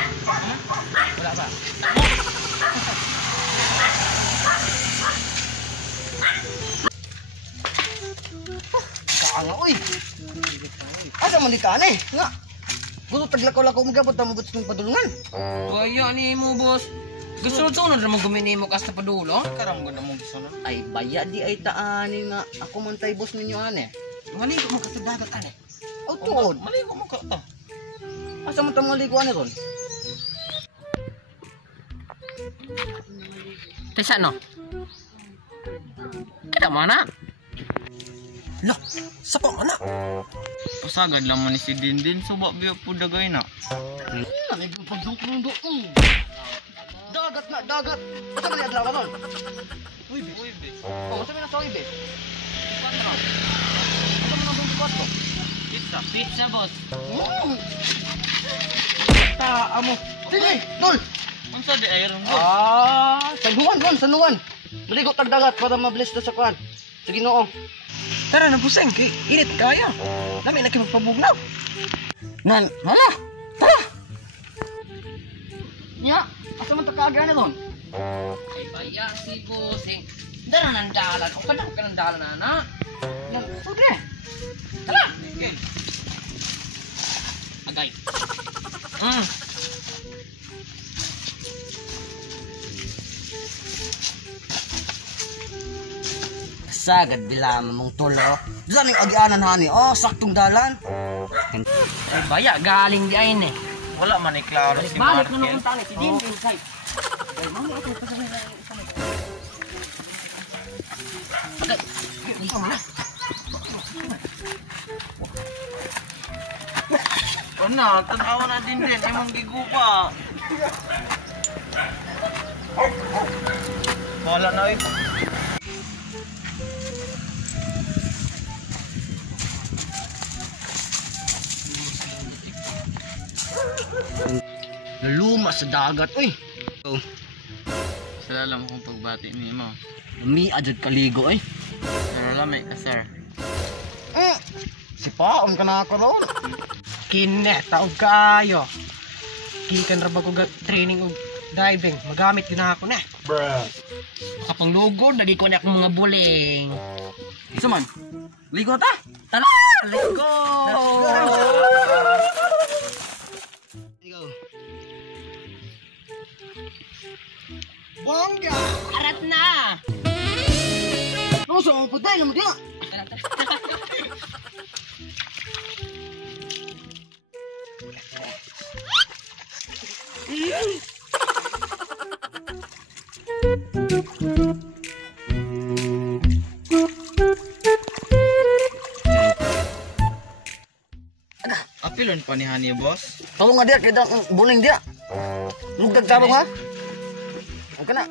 Wala ba? Kaanga uy. Asa man di ka ani? Nga. Gusto taglakaw-lakaw mo gapon tamo gusto padulungan. Kaya ni mo, boss. Gusto-sunod naman gumini mo kas na padulo. Karam gud mo gusto na. Ay baya di ay taani nga ako man tay boss ninyo ani. Maligo mo kasi dagat ani. Oh tuod. Maligo mo ka. Asa man tamo ligo ani ron? Tesa no? Kada mana? Lah, sapa man na? Pasagad lang man ni si Dindin, suba biyo po dagay na. Nang ibang pagdungkong doon. Dagat na, dagat. Asa man adlaw ron? Uy, be. Oh, asa man sa uy be? Asa man ang 24? Pizza, boss. Ta amo. Sige, tol. Unsa di iron boss? Sanuan. Maligo tag dagat para mabless ta sa kwan. Sa Ginoo. Tara na, buseng. Init kaya. Dami na magpabugnaw. Nan, hala. Tara. Nya, asa man ta kaaga na ron? Ay, baya si buseng. Dara ng dalan. O kadang ka ng dalan, na. Nan, sige. Tara. Agay. Sagad bilaman mong tulo. Diyan yung agianan hani. Oh, saktong dalan. Ay, baya. Galing di ay ni. Wala man ni klaro si Balik na Markel. nung tani. Si Dindin, say. Ay, mami, ako pasabi na yung isa na. Agay. Ikaw mo na. Ano, tanawa na Dindin, imong gigupa. Wala na eh. Naluma sa dagat, uy. Oh, Salalam kong pagbati ni mo. lumi adjud kaligo, ay. Pero lami ka, sir. Si Paon ka na ako ron. Kine, taog kaayo. Kikan ra ba ko training og diving. Magamit din ako na. Kapang lugod, lagi ko na akong mga buling. Isa man. Ligo ta. Tala, let's go! Ligo. Bongga! Arat na! Ano sa mga puday naman diya? Apilon pa ni Hani, boss. Tolong nga dia, kita buling dia. Lugdag tabang ha? Ang kana.